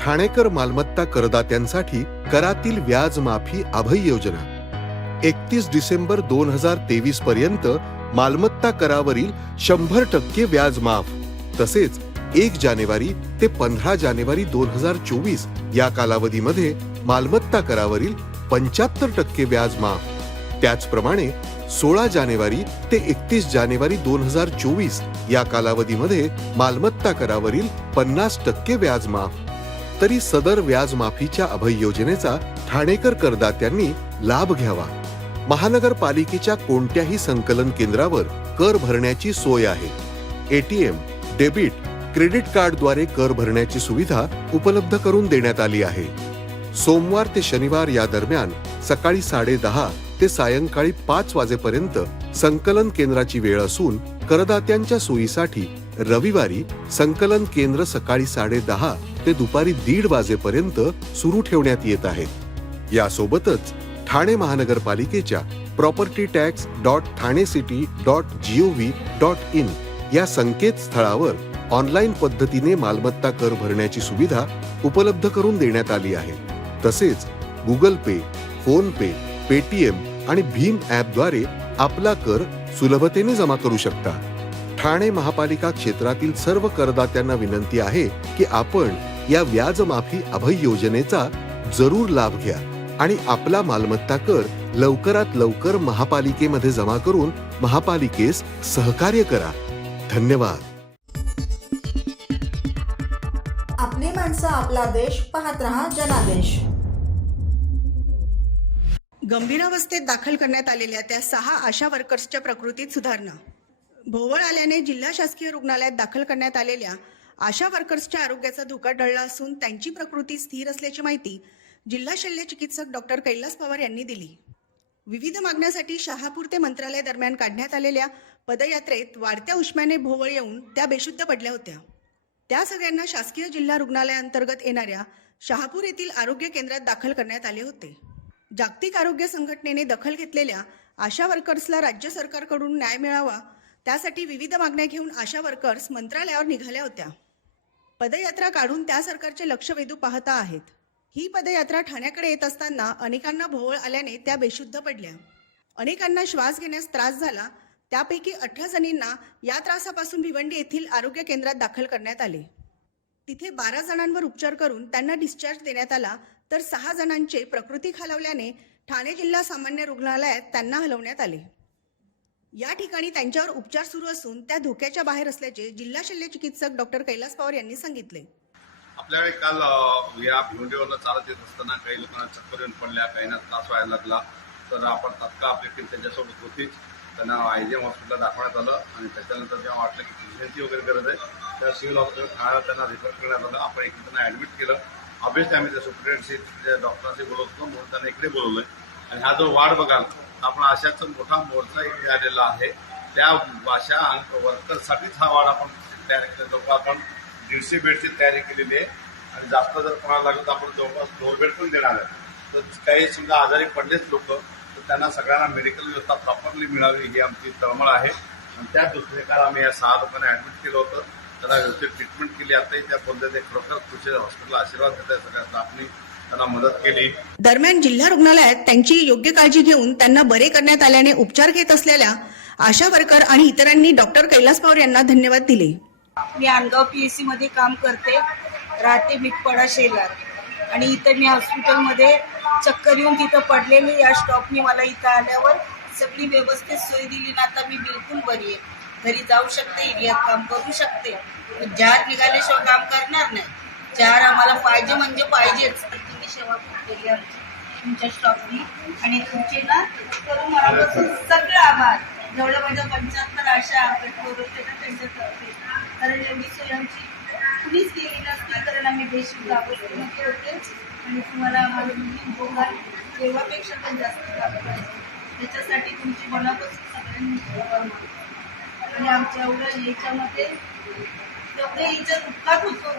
ठाणेकर मालमत्ता करदात्यांसाठी करातील व्याज माफी अभय योजना 31 डिसेंबर 2023 पर्यंत मालमत्ता करावरील 100% व्याज माफ, तसेच 1 जानेवारी ते 15 जानेवारी 2024 या कालावधीमध्ये मालमत्ता करावरील 75% व्याज माफ। त्याचप्रमाणे 16 जानेवारी ते 31 जानेवारी 2024 या कालावधीमध्ये मालमत्ता करावरील 50% व्याज माफ। तरी सदर व्याज माफीच्या अभय योजनेचा ठाणेकर करदात्यांनी लाभ घ्यावा। महानगरपालिकेच्या कोणत्याही संकलन केंद्रावर कर भरण्याची सोय आहे। एटीएम, डेबिट, क्रेडिट कार्डद्वारे कर भरण्याची सुविधा उपलब्ध करून देण्यात आली आहे। सोमवार ते शनिवार या दरम्यान सकाळी 10:30 ते सायंकाळी 5 वाजेपर्यंत संकलन केंद्राची वेळ असून करदात्यांच्या सोयीसाठी रविवारी संकलन केंद्र सकाळी 10:30 ते दुपारी 1:30 वाजेपर्यंत सुरू ठेवण्यात येत आहेत। यासोबतच ठाणे महानगरपालिकेच्या propertytax.thanecity.gov.in या संकेतस्थळावर ऑनलाईन पद्धतीने मालमत्ता कर भरण्याची सुविधा उपलब्ध करून देण्यात आली आहे। तसेच गुगल पे, फोन पे, पेटीएम आणि भीम ॲपद्वारे आपला कर सुलभतेने जमा करू शकता। ठाणे महापालिका क्षेत्रातील सर्व करदात्यांना विनंती आहे की आपण या व्याज माफी अभय योजनेचा जरूर लाभ घ्या आणि आपला मालमत्ता कर लवकरात लवकर महापालिकेमध्ये जमा करून महापालिकेस सहकार्य करा। धन्यवाद। आपली माणसं, आपला देश, पाहत रहा जनादेश। गंभीरावस्थेत दाखल करण्यात आलेल्या त्या 6 आशा वर्कर्सच्या प्रकृतीत सुधारणा। भोवळ आल्याने जिल्हा शासकीय रुग्णालयात दाखल करण्यात आलेल्या आशा वर्कर्सच्या आरोग्याचा धोका टळला असून त्यांची प्रकृती स्थिर असल्याची माहिती जिल्हा शल्य चिकित्सक डॉक्टर कैलास पवार यांनी दिली। विविध मागण्यासाठी शहापूर ते मंत्रालय दरम्यान काढण्यात आलेल्या पदयात्रेत वाढत्या उष्म्याने भोवळ येऊन त्या बेशुद्ध पडल्या होत्या। त्या सगळ्यांना शासकीय जिल्हा रुग्णालयाअंतर्गत येणाऱ्या शहापूर येथील आरोग्य केंद्रात दाखल करण्यात आले होते। जागतिक आरोग्य संघटनेने दखल घेतलेल्या आशा वर्कर्सला राज्य सरकारकडून न्याय मिळावा त्यासाठी विविध मागण्या घेऊन आशा वर्कर्स मंत्रालयावर निघाल्या होत्या। पदयात्रा काढून त्या सरकारचे लक्ष वेधू पाहता आहेत। ही पदयात्रा ठाण्याकडे येत असताना अनेकांना भोवळ आल्याने त्या बेशुद्ध पडल्या। अनेकांना श्वास घेण्यास त्रास झाला। त्यापैकी 18 जणींना या त्रासापासून भिवंडी येथील आरोग्य केंद्रात दाखल करण्यात आले। तिथे 12 जणांवर उपचार करून त्यांना डिस्चार्ज देण्यात आला, तर 6 जणांचे प्रकृती खालावल्याने ठाणे जिल्हा सामान्य रुग्णालयात त्यांना हलवण्यात आले। या ठिकाणी त्यांच्यावर उपचार सुरू असून त्या धोक्याच्या बाहेर असल्याचे जिल्हा शल्य चिकित्सक डॉक्टर कैलास पवार यांनी सांगितले। आपल्याकडे काल या भिवंडीवरनं चालत येत असताना काही लोकांना चक्कर येऊन पडल्या, काहींना त्रास व्हायला लागला, तर आपण तात्काळ आपली टीम त्यांच्यासोबत होतीच। त्यांना आयजीएम हॉस्पिटलला दाखवण्यात आलं आणि त्याच्यानंतर जेव्हा वाटलं की ट्रीटमेंटची वगैरे गरज आहे त्या सिव्हिल हॉस्पिटल ठाण्याला त्यांना रिफर करण्यात आलं। आपण इकडे त्यांना ॲडमिट केलं। ऑब्वियसली आम्ही त्या सुप्रिटेंडन्सी डॉक्टरांशी बोलवतो म्हणून त्यांना इकडे बोलवलं आहे। आणि हा जो वाढ बघाल आपण आशाचा मोठा मोर्चा इथे आलेला आहे। त्या आशा वर्करसाठीच हा वाढ आपण तयार केला। आपण 150 बेडची तयारी केलेली आहे आणि जास्त जर कोणाला लागलं तर आपण जवळपास 2 बेड पण देणार आहे। तर काही समजा आजारी पडलेच लोक तर त्यांना सगळ्यांना मेडिकल व्यवस्था प्रॉपरली मिळावी ही आमची तळमळ आहे। आणि त्या दृष्टीने काल आम्ही या 6 लोकांना ॲडमिट केलं होतं, त्यांना व्यवस्थित ट्रीटमेंट केली। आताही त्या पद्धतीने खरोखर तुझे हॉस्पिटल आशीर्वाद देत आहे, सगळ्या स्टाफनी त्यांना मदत केली। दरम्यान जिल्हा रुग्णालयात त्यांची योग्य काळजी घेऊन त्यांना बरे करण्यात आल्याने उपचार घेत असलेल्या आशा वर्कर आणि इतरांनी डॉक्टर कैलास पवार यांना धन्यवाद दिले। मी अनगाव PSC मध्ये काम करते, राहते मिटपडा शेलार आणि इथं मी हॉस्पिटलमध्ये चक्कर येऊन तिथं पडलेली या स्टॉपनी मला इथं आल्यावर सगळी व्यवस्थित सोय दिली ना आता मी बिलकुल बरी आहे। घरी जाऊ शकते, एरियात काम करू शकते। जार निघाल्याशिवाय काम करणार नाही। जार आम्हाला पाहिजे म्हणजे पाहिजेच। तुम्ही सेवा खूप केली तुमच्या स्टॉपनी आणि तुमचे ना करून मनापासून सगळं आभार। जेवढं माझ्या 75 आशा होते ना त्यांच्यातर्फे, कारण एवढी सोय आमची कुणीच केली नसती, कारण आम्ही बेशुद्ध अवस्थेमध्ये होते आणि तुम्हाला आम्हाला दोघां तेव्हापेक्षा पण जास्त काम करायचं। त्याच्यासाठी तुमची मनापासून सगळ्यांनी आणि आमच्या एवढं याच्यामध्ये एवढे इज्जत दुःखात होतो,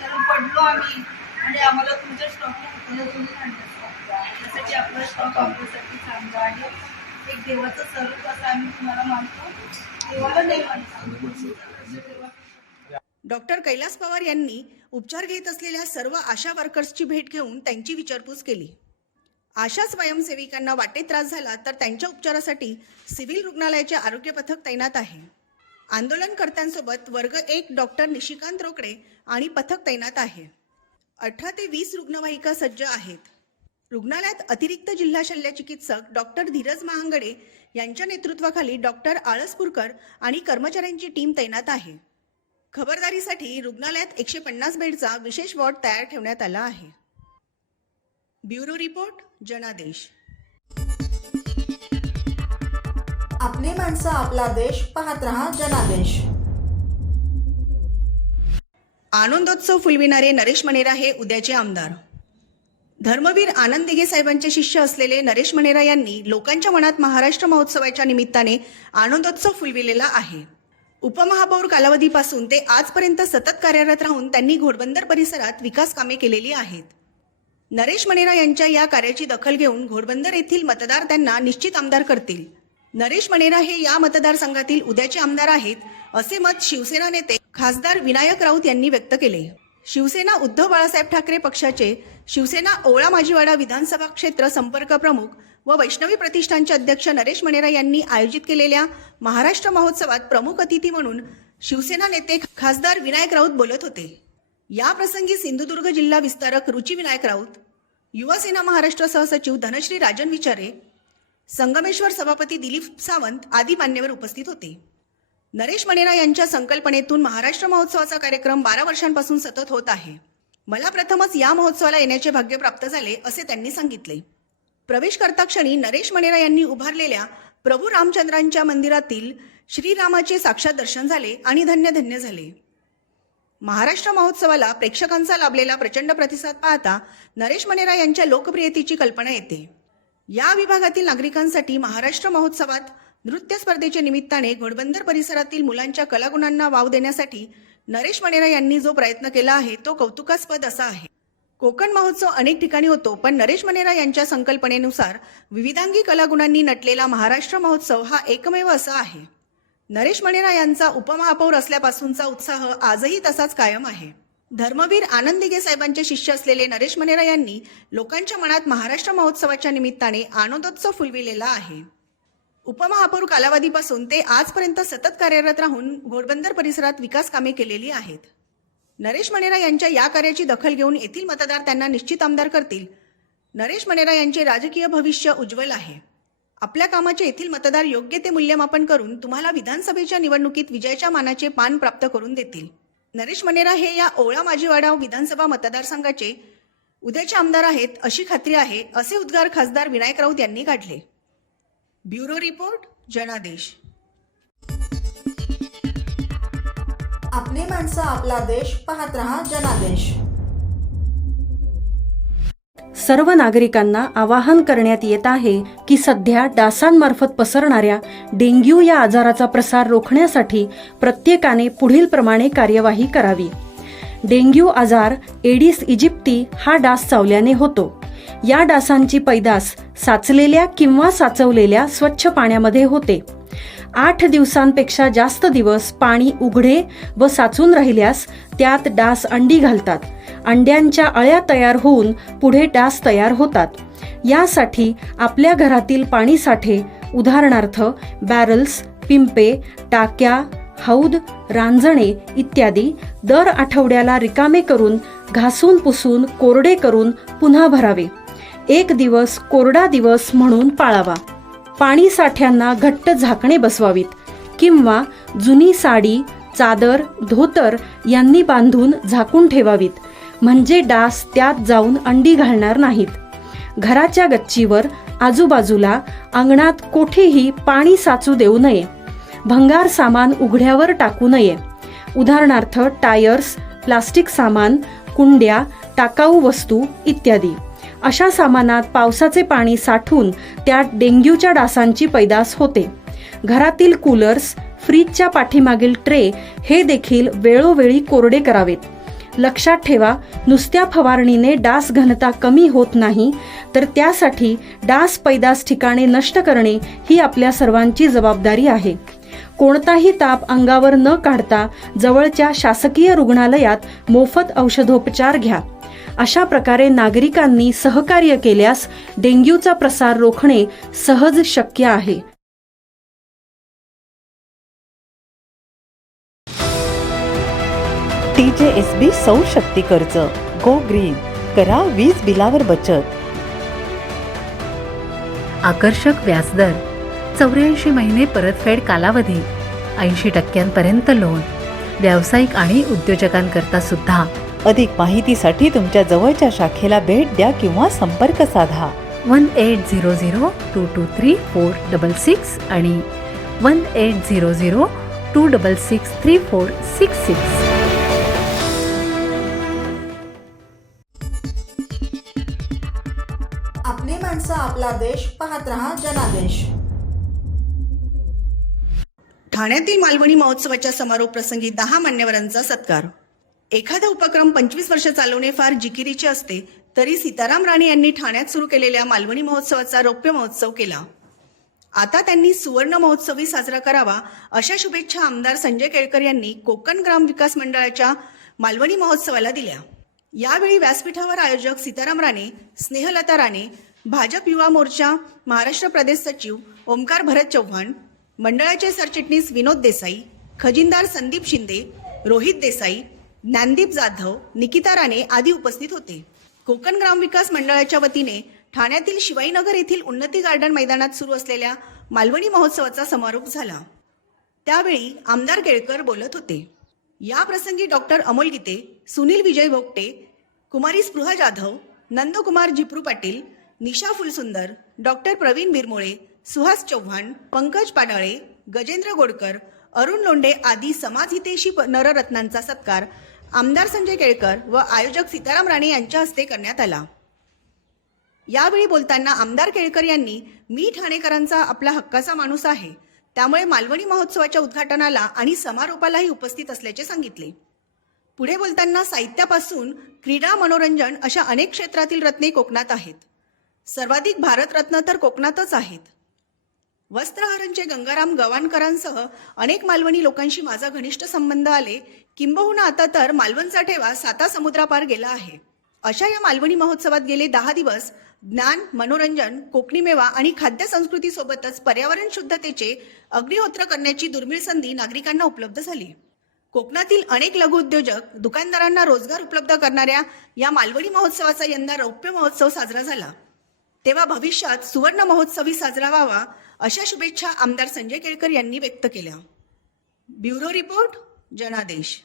कारण पडलो आम्ही आणि आम्हाला तुमच्या स्टॉकला हाताला तुम्ही आणलं, त्यासाठी आपला स्टॉक आपल्यासाठी चांगला आहे। एक देवाचं स्वरूप असं आम्ही तुम्हाला मानतो, देवाला नाही मानतो. डॉक्टर कैलास पवार यांनी उपचार घेत असलेल्या सर्व आशा वर्कर्सची भेट घेऊन त्यांची विचारपूस केली. आशा स्वयंसेविकांना वाटेत त्रास झाला तर त्यांच्या उपचारासाठी सिव्हिल रुग्णालयाचे आरोग्य पथक तैनात आहे. आंदोलनकर्त्यांसोबत वर्ग 1 डॉक्टर निशिकांत रोकडे आणि पथक तैनात आहे. 18 ते 20 रुग्णवाहिका सज्ज आहेत. रुग्णालयात अतिरिक्त जिल्हा शल्य चिकित्सक डॉक्टर धीरज महांगडे यांच्या नेतृत्वाखाली डॉक्टर आळसपूरकर आणि कर्मचाऱ्यांची टीम तैनात आहे. खबरदारीसाठी रुग्णालयात 150 बेडचा विशेष वॉर्ड तयार ठेवण्यात आला आहे. ब्युरो रिपोर्ट, जनादेश. आपली माणसं, आपला देश. पाहत रहा जनादेश. आनंदोत्सव फुलविणारे नरेश मनेरा हे उद्याचे आमदार. धर्मवीर आनंद दिघे साहेबांचे शिष्य असलेले नरेश मनेरा यांनी लोकांच्या मनात महाराष्ट्र महोत्सवाच्या निमित्ताने आनंदोत्सव फुलविलेला आहे. उपमहापौर कालावधीपासून ते आजपर्यंत सतत कार्यरत राहून त्यांनी घोडबंदर परिसरात विकास कामे केलेली आहेत. नरेश मनेरा यांच्या या कार्याची दखल घेऊन घोडबंदर येथील मतदार त्यांना निश्चित आमदार करतील. नरेश मनेरा हे या मतदारसंघातील उद्याचे आमदार आहेत, असे मत शिवसेना नेते खासदार विनायक राऊत यांनी व्यक्त केले. शिवसेना उद्धव बाळासाहेब ठाकरे पक्षाचे शिवसेना ओवळा माजीवाडा विधानसभा क्षेत्र संपर्क प्रमुख व वैष्णवी प्रतिष्ठानचे अध्यक्ष नरेश मनेरा यांनी आयोजित केलेल्या महाराष्ट्र महोत्सवात प्रमुख अतिथी म्हणून शिवसेना नेते खासदार विनायक राऊत बोलत होते. या प्रसंगी सिंधुदुर्ग जिल्हा विस्तारक रुची विनायक राऊत, युवा सेना महाराष्ट्र सहसचिव धनश्री राजन विचारे, संगमेश्वर सभापती दिलीप सावंत आदी मान्यवर उपस्थित होते. नरेश मनेरा यांच्या संकल्पनेतून महाराष्ट्र महोत्सवाचा कार्यक्रम 12 वर्षांपासून सतत होत आहे. मला प्रथमच या महोत्सवाला येण्याचे भाग्य प्राप्त झाले, असे त्यांनी सांगितले. प्रवेश करता क्षणी नरेश मनेरा यांनी उभारलेल्या प्रभू रामचंद्रांच्या मंदिरातील श्रीरामाचे साक्षात दर्शन झाले आणि धन्य झाले. महाराष्ट्र महोत्सवाला प्रेक्षकांचा लाभलेला प्रचंड प्रतिसाद पाहता नरेश मनेरा यांच्या लोकप्रियतेची कल्पना येते. या विभागातील नागरिकांसाठी महाराष्ट्र महोत्सवात नृत्य स्पर्धेच्या निमित्ताने घोडबंदर परिसरातील मुलांच्या कलागुणांना वाव देण्यासाठी नरेश मनेरा यांनी जो प्रयत्न केला आहे तो कौतुकास्पद असा आहे. कोकण महोत्सव अनेक ठिकाणी होतो, पण नरेश मनेरा यांच्या संकल्पनेनुसार विविधांगी कलागुणांनी नटलेला महाराष्ट्र महोत्सव हा एकमेव असा आहे. नरेश मनेरा यांचा उपमहापौर असल्यापासूनचा उत्साह आजही तसाच कायम आहे. धर्मवीर आनंद दिघे साहेबांचे शिष्य असलेले नरेश मनेरा यांनी लोकांच्या मनात महाराष्ट्र महोत्सवाच्या निमित्ताने आनंदोत्सव फुलविलेला आहे. उपमहापौर कालावधीपासून ते आजपर्यंत सतत कार्यरत राहून घोडबंदर परिसरात विकास कामे केलेली आहेत. नरेश मनेरा यांच्या या कार्याची दखल घेऊन येथील मतदार त्यांना निश्चित आमदार करतील. नरेश मनेरा यांचे राजकीय भविष्य उज्ज्वल आहे. आपल्या कामाचे येथील मतदार योग्य ते मूल्यमापन करून तुम्हाला विधानसभेच्या निवडणुकीत विजयाच्या मानाचे पान प्राप्त करून देतील. नरेश मनेरा हे या ओवळा माजीवाडा विधानसभा मतदारसंघाचे उद्याचे आमदार आहेत अशी खात्री आहे, असे उद्गार खासदार विनायक राऊत यांनी काढले. ब्युरो रिपोर्ट, जनादेश. आपली माणसं, आपला देश. पाहत रहा जनादेश. सर्व नागरिकांना आवाहन करण्यात येत आहे की सध्या डासांमार्फत पसरणाऱ्या डेंग्यू या आजाराचा प्रसार रोखण्यासाठी प्रत्येकाने पुढील प्रमाणे कार्यवाही करावी. डेंग्यू आजार एडिस इजिप्ती हा डास चावल्याने होतो. या डासांची पैदास साचलेल्या किंवा साचवलेल्या स्वच्छ पाण्यामध्ये होते. 8 दिवसांपेक्षा जास्त दिवस पाणी उघडे व साचून राहिल्यास त्यात डास अंडी घालतात. अंड्यांच्या अळ्या तयार होऊन पुढे डास तयार होतात. यासाठी आपल्या घरातील पाणीसाठे उदाहरणार्थ बॅरल्स, पिंपे, टाक्या, हौद, रांजणे इत्यादी दर आठवड्याला रिकामे करून घासून पुसून कोरडे करून पुन्हा भरावे. 1 दिवस कोरडा दिवस म्हणून पाळावा. पाणी साठ्यांना घट्ट झाकणे बसवावीत किंवा जुनी साडी, चादर, धोतर यांनी बांधून झाकून ठेवावीत, म्हणजे डास त्यात जाऊन अंडी घालणार नाहीत. घराच्या गच्चीवर, आजूबाजूला, अंगणात कोठेही पाणी साचू देऊ नये. भंगार सामान उघड्यावर टाकू नये. उदाहरणार्थ टायर्स, प्लास्टिक सामान, कुंड्या, टाकाऊ वस्तू इत्यादी. अशा सामानात पावसाचे पाणी साठून त्यात डेंग्यूच्या डासांची पैदास होते. घरातील कूलर्स, फ्रीजच्या पाठीमागील ट्रे हे देखील वेळोवेळी कोरडे करावेत. लक्षात ठेवा, नुसत्या फवारणीने डास घनता कमी होत नाही, तर त्यासाठी डास पैदास ठिकाणे नष्ट करणे ही आपल्या सर्वांची जबाबदारी आहे. कोणताही ताप अंगावर न काढता जवळच्या शासकीय रुग्णालयात मोफत औषधोपचार घ्या. अशा प्रकारे नागरिकांनी सहकार्य केल्यास डेंग्यूचा प्रसार रोखणे सहज शक्य आहे. TJSB सौर शक्ती कर्ज, गो ग्रीन, करा वीज बिलावर बचत. आकर्षक व्याजदर, 84 महिने परतफेड कालावधी, 80% लोन, व्यावसायिक आणि उद्योजकांकरता सुद्धा. अधिक माहितीसाठी तुमच्या जवळच्या शाखेला भेट द्या किंवा संपर्क साधा. 1800-223-466 आणि 1800-266-3466. आपली माणसं, आपला देश, पाहत रहा जनादेश. ठाण्यातील मालवणी महोत्सवाच्या समारोप प्रसंगी 10 मान्यवरांचा सत्कार. एखादा उपक्रम 25 वर्ष चालवणे फार जिकिरीचे असते, तरी सीताराम राणे यांनी ठाण्यात सुरू केलेल्या मालवणी महोत्सवाचा रौप्य महोत्सव केला. आता त्यांनी सुवर्ण महोत्सवी साजरा करावा अशा शुभेच्छा आमदार संजय केळकर यांनी कोकण ग्राम विकास मंडळाच्या मालवणी महोत्सवाला दिल्या. यावेळी व्यासपीठावर आयोजक सीताराम राणे, स्नेहलता राणे, भाजप युवा मोर्चा महाराष्ट्र प्रदेश सचिव ओमकार भरत चव्हाण, मंडळाचे सरचिटणीस विनोद देसाई, खजिनदार संदीप शिंदे, रोहित देसाई, ज्ञानदीप जाधव, निकिता राणे आदी उपस्थित होते. कोकण ग्राम विकास मंडळाच्या वतीने ठाण्यातील शिवाईनगर येथील उन्नती गार्डन मैदानात सुरू असलेल्या मालवणी महोत्सवाचा समारोप झाला. त्यावेळी आमदार केळकर बोलत होते. या प्रसंगी डॉक्टर अमोल गीते, सुनील विजय भोगटे, कुमारी स्पृहा जाधव, नंदकुमार झिपरू पाटील, निशा फुलसुंदर, डॉक्टर प्रवीण बिरमोळे, सुहास चव्हाण, पंकज पाडाळे, गजेंद्र गोडकर, अरुण लोंढे आदी समाजहितैषी नररत्नांचा सत्कार आमदार संजय केळकर व आयोजक सीताराम राणे यांच्या हस्ते करण्यात आला. यावेळी बोलताना आमदार केळकर यांनी, मी ठाणेकरांचा आपला हक्काचा माणूस आहे, त्यामुळे मालवणी महोत्सवाच्या उद्घाटनाला आणि समारोपालाही उपस्थित असल्याचे सांगितले. पुढे बोलताना साहित्यापासून क्रीडा, मनोरंजन अशा अनेक क्षेत्रातील रत्ने कोकणात आहेत. सर्वाधिक भारतरत्न तर कोकणातच आहेत. वस्त्रहरणचे गंगाराम गवाणकरांसह अनेक मालवणी लोकांशी माझा घनिष्ठ संबंध आले, किंबहुना आता तर मालवणचा ठेवा 7 समुद्रापार गेला आहे. अशा या मालवणी महोत्सवात गेले 10 दिवस ज्ञान, मनोरंजन, कोकणी मेवा आणि खाद्य संस्कृतीसोबतच पर्यावरण शुद्धतेचे अग्निहोत्र करण्याची दुर्मिळ संधी नागरिकांना उपलब्ध झाली. कोकणातील अनेक लघुउद्योजक, दुकानदारांना रोजगार उपलब्ध करणाऱ्या या मालवणी महोत्सवाचा यंदा रौप्य महोत्सव साजरा झाला. तेव्हा भविष्यात सुवर्ण महोत्सवी साजरा व्हावा अशा शुभेच्छा आमदार संजय केळकर यांनी व्यक्त केल्या. ब्युरो रिपोर्ट, जनादेश.